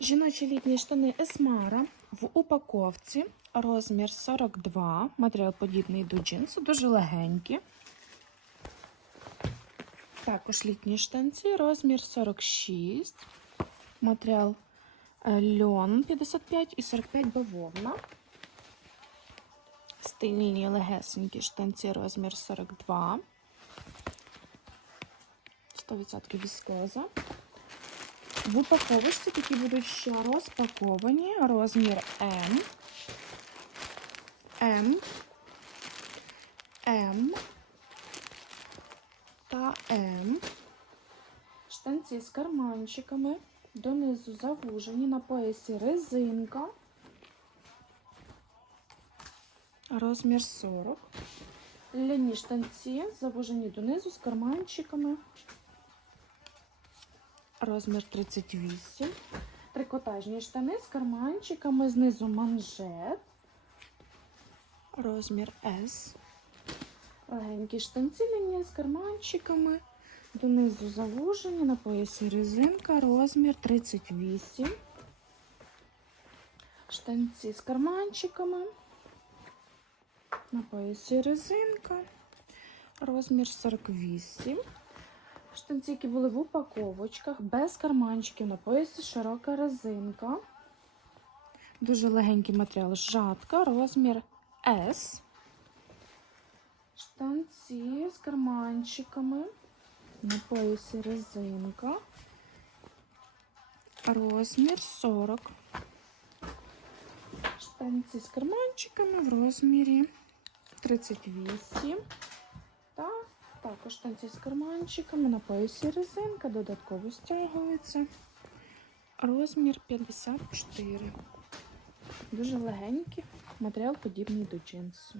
Жіночі літні штани Есмара в упаковці, розмір 42, матеріал подібний до джинсу, дуже легенькі. Також літні штанці, розмір 46, матеріал е, льон 55 і 45 бавовна. Стильні легесенькі штанці, розмір 42. 100% віскоза. В упаковочці такі будуть ще розпаковані. Розмір М. М. М. Та М. Штанці з карманчиками. Донизу завужені на поясі резинка. Розмір 40. Ляні штанці завужені донизу з карманчиками. Розмір 38. Трикотажні штани з карманчиками, знизу манжет. Розмір S. Легенькі штанці лінії з карманчиками. Донизу завужені, на поясі резинка, розмір 38. Штанці з карманчиками. На поясі резинка. Розмір 48. Штанці, які були в упаковочках, без карманчиків, на поясі широка резинка. Дуже легенький матеріал, жатка, розмір S. Штанці з карманчиками, на поясі резинка. Розмір 40. Штанці з карманчиками в розмірі 38. Та також танці з карманчиками на поясі резинка, додатково стягується. Розмір 54. Дуже легенький, матеріал подібний до джинсу.